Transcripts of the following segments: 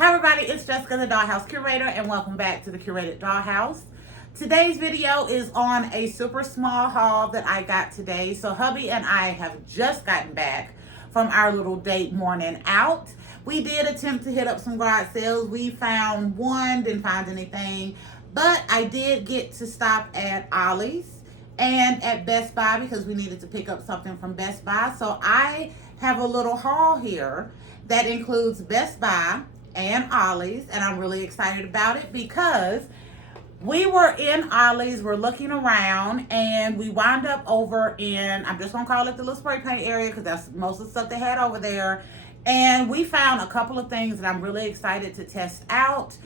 Hi everybody, it's Jessica, the Dollhouse Curator, and welcome back to the Curated Dollhouse. Today's video is on a super small haul that I got today. So hubby and I have just gotten back from our little date morning out. We did attempt to hit up some garage sales. We found one, didn't find anything, but I did get to stop at Ollie's and at Best Buy because we needed to pick up something from Best Buy. So I have a little haul here that includes Best Buy and Ollie's, and I'm really excited about it because we were in Ollie's, we're looking around, and we wound up over in, I'm just gonna call it the little spray paint area because that's most of the stuff they had over there. And we found a couple of things that I'm really excited to test out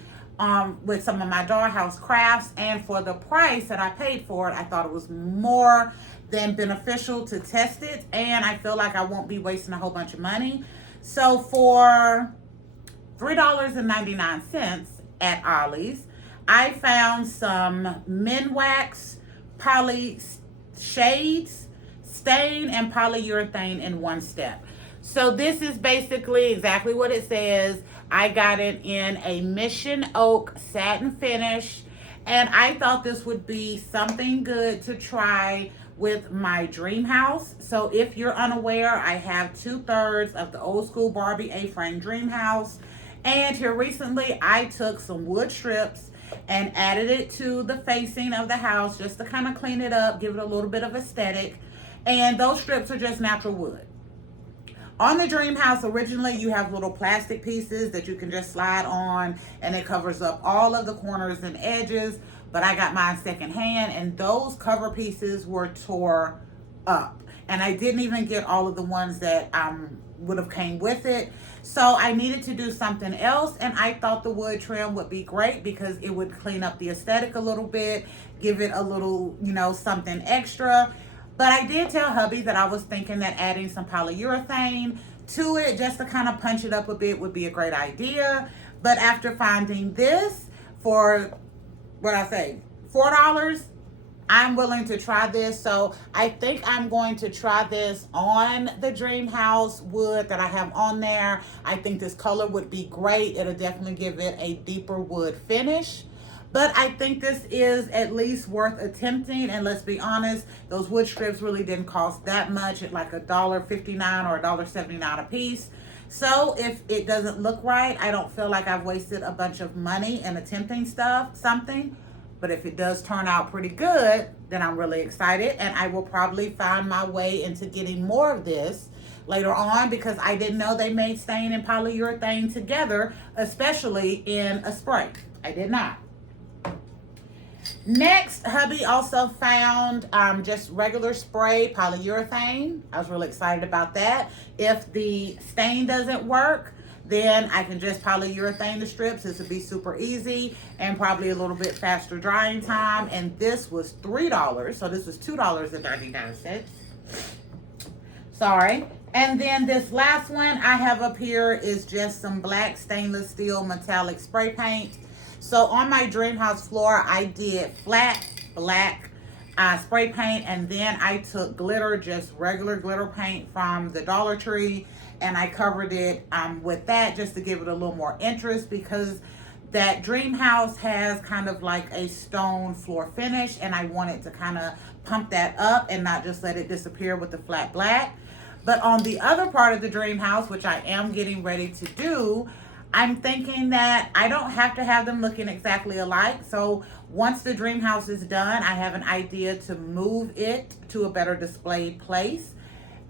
with some of my Dollhouse crafts, and for the price that I paid for it, I thought it was more than beneficial to test it, and I feel like I won't be wasting a whole bunch of money. So for $3.99 at Ollie's, I found some Minwax poly shades, stain, and polyurethane in one step. So this is basically exactly what it says. I got it in a Mission Oak satin finish, and I thought this would be something good to try with my dream house. So if you're unaware, I have 2/3 of the old school Barbie A-frame dream house. And here recently, I took some wood strips and added it to the facing of the house just to kind of clean it up, give it a little bit of aesthetic. And those strips are just natural wood. On the dream house, originally, you have little plastic pieces that you can just slide on, and it covers up all of the corners and edges. But I got mine secondhand, and those cover pieces were tore up. And I didn't even get all of the ones that would have came with it. So I needed to do something else, and I thought the wood trim would be great because it would clean up the aesthetic a little bit, give it a little, something extra. But I did tell hubby that I was thinking that adding some polyurethane to it just to kind of punch it up a bit would be a great idea. But after finding this for, $4, I'm willing to try this. So I think I'm going to try this on the dream house wood that I have on there. I think this color would be great. It'll definitely give it a deeper wood finish. But I think this is at least worth attempting. And let's be honest, those wood strips really didn't cost that much, at like $1.59 or $1.79 a piece. So if it doesn't look right, I don't feel like I've wasted a bunch of money in attempting something. But if it does turn out pretty good, then I'm really excited. And I will probably find my way into getting more of this later on because I didn't know they made stain and polyurethane together, especially in a spray. I did not. Next, hubby also found just regular spray polyurethane. I was really excited about that. If the stain doesn't work, then I can just polyurethane the strips. This would be super easy and probably a little bit faster drying time. And this was $3, so this was $2.99. Sorry. And then this last one I have up here is just some black stainless steel metallic spray paint. So on my dream house floor, I did flat black spray paint, and then I took glitter, just regular glitter paint from the Dollar Tree, and I covered it with that just to give it a little more interest because that dream house has kind of like a stone floor finish, and I wanted to kind of pump that up and not just let it disappear with the flat black. But on the other part of the dream house, which I am getting ready to do, I'm thinking that I don't have to have them looking exactly alike. So once the dream house is done, I have an idea to move it to a better displayed place.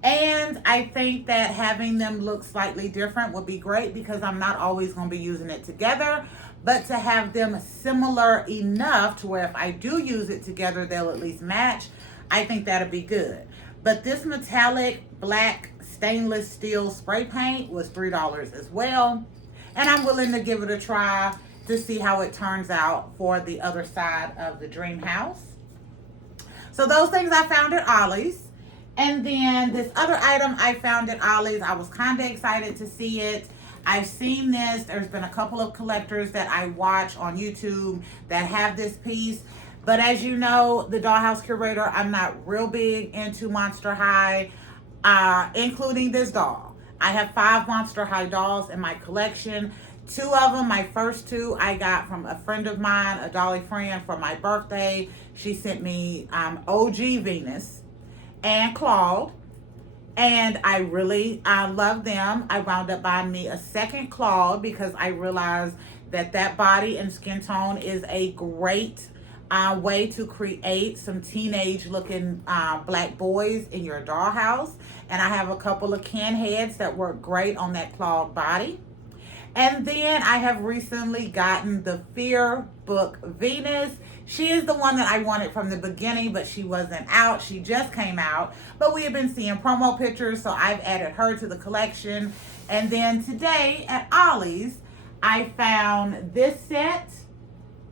And I think that having them look slightly different would be great because I'm not always going to be using it together. But to have them similar enough to where if I do use it together, they'll at least match, I think that'll be good. But this metallic black stainless steel spray paint was $3 as well. And I'm willing to give it a try to see how it turns out for the other side of the dream house. So those things I found at Ollie's. And then this other item I found at Ollie's, I was kind of excited to see it. I've seen this. There's been a couple of collectors that I watch on YouTube that have this piece. But as you know, the Dollhouse Curator, I'm not real big into Monster High, including this doll. I have 5 Monster High dolls in my collection. 2 of them, my first 2, I got from a friend of mine, a Dolly friend, for my birthday. She sent me OG Venus and Claude. And I really love them. I wound up buying me a second Claude because I realized that body and skin tone is a great way to create some teenage looking black boys in your dollhouse. And I have a couple of can heads that work great on that Claude body. And then I have recently gotten the Fear Book Venus. She is the one that I wanted from the beginning, but she wasn't out. She just came out. But we have been seeing promo pictures, so I've added her to the collection. And then today at Ollie's, I found this set.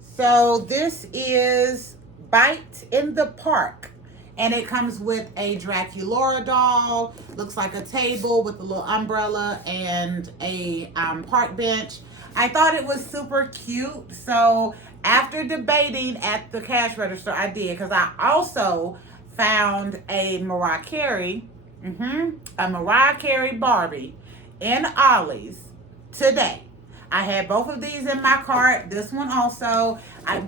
So this is Bite in the Park. And it comes with a Draculaura doll. Looks like a table with a little umbrella and a park bench. I thought it was super cute. So after debating at the cash register, I did. Because I also found a Mariah Carey Barbie in Ollie's today. I had both of these in my cart. This one also.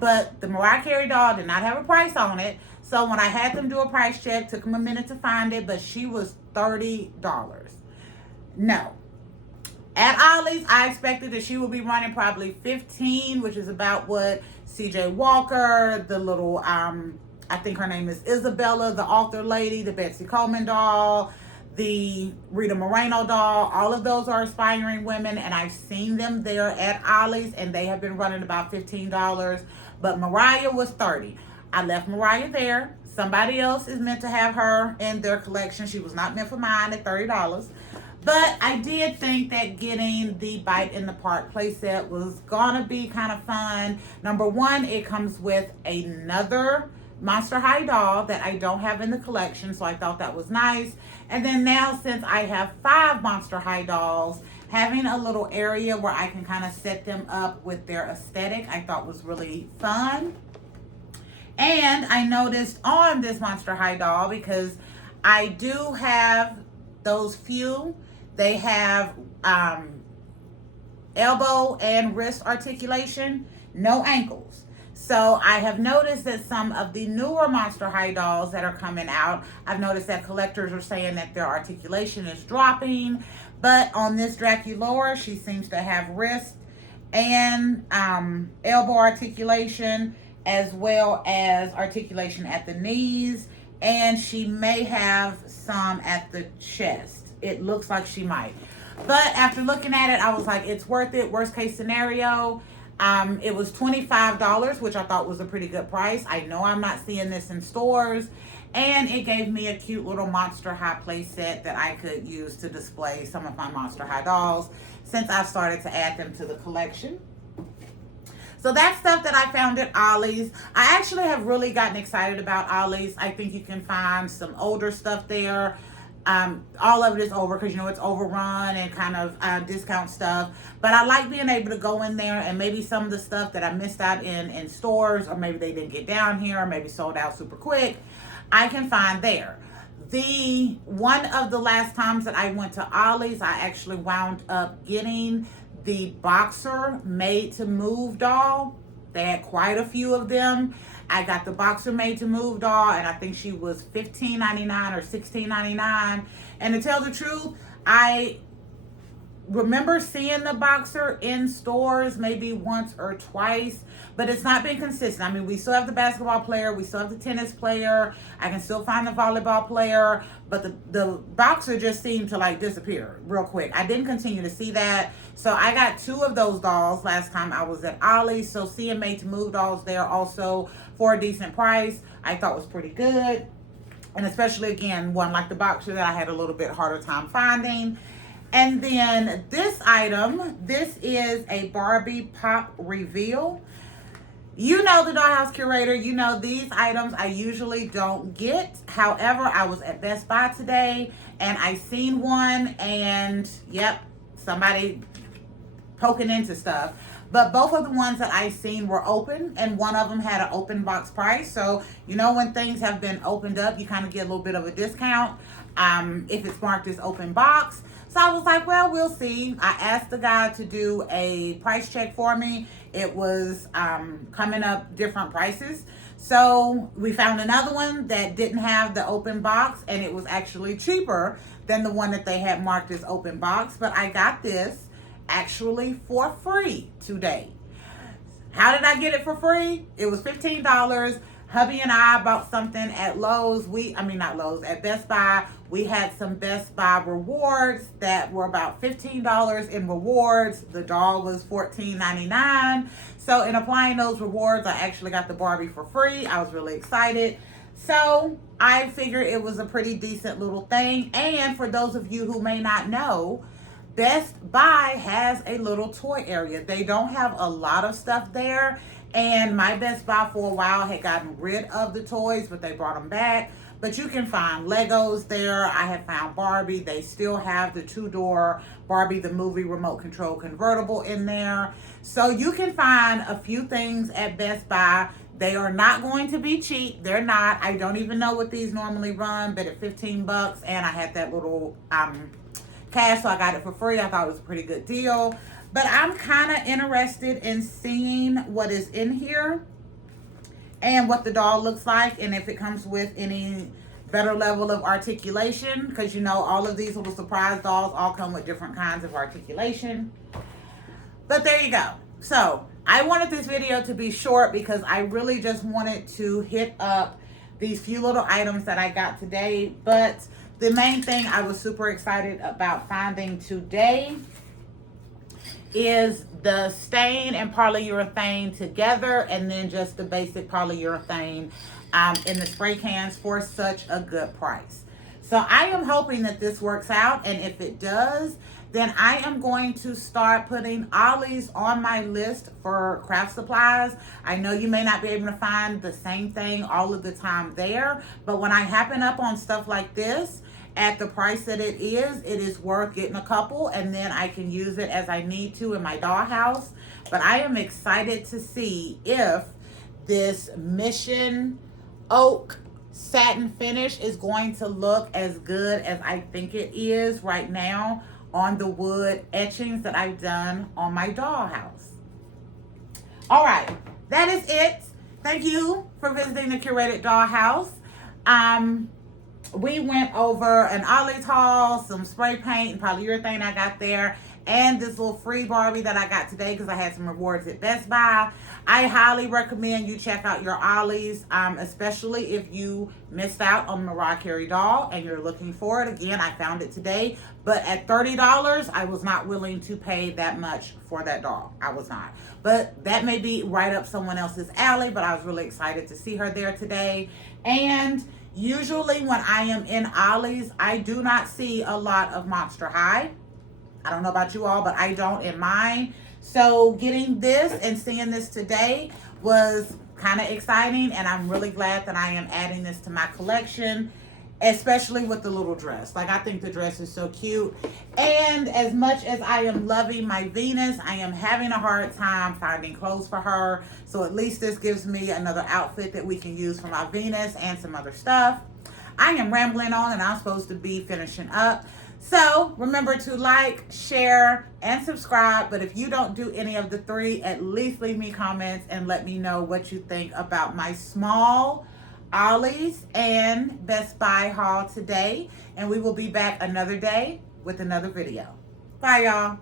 But the Mariah Carey doll did not have a price on it. So when I had them do a price check, took them a minute to find it, but she was $30. No. At Ollie's, I expected that she would be running probably $15, which is about what CJ Walker, the little, I think her name is Isabella, the author lady, the Betsy Coleman doll, the Rita Moreno doll, all of those are aspiring women, and I've seen them there at Ollie's, and they have been running about $15, but Mariah was $30. I left Mariah there. Somebody else is meant to have her in their collection. She was not meant for mine at $30. But I did think that getting the Bite in the Park playset was gonna be kind of fun. Number one, it comes with another Monster High doll that I don't have in the collection, so I thought that was nice. And then now, since I have 5 Monster High dolls, having a little area where I can kind of set them up with their aesthetic, I thought was really fun. And I noticed on this Monster High doll, because I do have those few, they have elbow and wrist articulation, no ankles. So I have noticed that some of the newer Monster High dolls that are coming out, I've noticed that collectors are saying that their articulation is dropping. But on this Draculaura, she seems to have wrist and elbow articulation, as well as articulation at the knees, and she may have some at the chest. It looks like she might. But after looking at it, I was like, it's worth it. Worst case scenario, it was $25, which I thought was a pretty good price. I know I'm not seeing this in stores, and it gave me a cute little Monster High play set that I could use to display some of my Monster High dolls since I've started to add them to the collection. So that's stuff that I found at Ollie's. I actually have really gotten excited about Ollie's. I think you can find some older stuff there. All of it is over because, you know, it's overrun and kind of discount stuff. But I like being able to go in there and maybe some of the stuff that I missed out in stores, or maybe they didn't get down here, or maybe sold out super quick, I can find there. The one of the last times that I went to Ollie's, I actually wound up getting the Boxer Made to Move doll. They had quite a few of them. I got the Boxer Made to Move doll, and I think she was $15.99 or $16.99. And to tell the truth, I remember seeing the Boxer in stores maybe once or twice, but it's not been consistent. I mean, we still have the basketball player, we still have the tennis player, I can still find the volleyball player, but the Boxer just seemed to like disappear real quick. I didn't continue to see that. So I got 2 of those dolls last time I was at Ollie's. So seeing Made to Move dolls there also for a decent price, I thought was pretty good. And especially, again, one like the Boxer that I had a little bit harder time finding. And then this item, this is a Barbie Pop Reveal. You know, the Dollhouse Curator, you know these items I usually don't get. However, I was at Best Buy today and I seen one, and yep, somebody poking into stuff. But both of the ones that I seen were open, and one of them had an open box price. So, you know, when things have been opened up, you kind of get a little bit of a discount if it's marked as open box. So I was like, well, we'll see. I asked the guy to do a price check for me. It was coming up different prices. So we found another one that didn't have the open box, and it was actually cheaper than the one that they had marked as open box. But I got this actually for free today. How did I get it for free? It was $15. Hubby and I bought something at Lowe's. Not Lowe's, at Best Buy. We had some Best Buy rewards that were about $15 in rewards. The doll was $14.99. So in applying those rewards, I actually got the Barbie for free. I was really excited. So I figured it was a pretty decent little thing. And for those of you who may not know, Best Buy has a little toy area. They don't have a lot of stuff there. And my Best Buy for a while had gotten rid of the toys, but they brought them back. But you can find Legos there. I have found Barbie. They still have the 2-door Barbie the movie remote control convertible in there. So you can find a few things at Best Buy. They are not going to be cheap. They're not. I don't even know what these normally run, but at $15, and I had that little cash, so I got it for free. I thought it was a pretty good deal. But I'm kind of interested in seeing what is in here and what the doll looks like, and if it comes with any better level of articulation, because you know all of these little surprise dolls all come with different kinds of articulation. But there you go. So I wanted this video to be short because I really just wanted to hit up these few little items that I got today. But the main thing I was super excited about finding today is the stain and polyurethane together, and then just the basic polyurethane in the spray cans for such a good price. So I am hoping that this works out, and if it does, then I am going to start putting Ollie's on my list for craft supplies. I know you may not be able to find the same thing all of the time there, but when I happen up on stuff like this, at the price that it is worth getting a couple, and then I can use it as I need to in my dollhouse. But I am excited to see if this Mission Oak satin finish is going to look as good as I think it is right now on the wood etchings that I've done on my dollhouse. All right, that is it. Thank you for visiting the Curated Dollhouse. We went over an Ollie's haul, some spray paint and polyurethane I got there, and this little free Barbie that I got today because I had some rewards at Best Buy. I highly recommend you check out your Ollie's, especially if you missed out on the Mariah Carey doll and you're looking for it. Again, I found it today, but at $30, I was not willing to pay that much for that doll. I was not. But that may be right up someone else's alley, but I was really excited to see her there today. And usually when I am in Ollie's, I do not see a lot of Monster High. I don't know about you all, but I don't in mine. So getting this and seeing this today was kind of exciting, and I'm really glad that I am adding this to my collection, especially with the little dress. Like, I think the dress is so cute. And as much as I am loving my Venus, I am having a hard time finding clothes for her. So at least this gives me another outfit that we can use for my Venus and some other stuff. I am rambling on, and I'm supposed to be finishing up. So remember to like, share, and subscribe. But if you don't do any of the three, at least leave me comments and let me know what you think about my small Ollie's and Best Buy haul today. And we will be back another day with another video. Bye, y'all.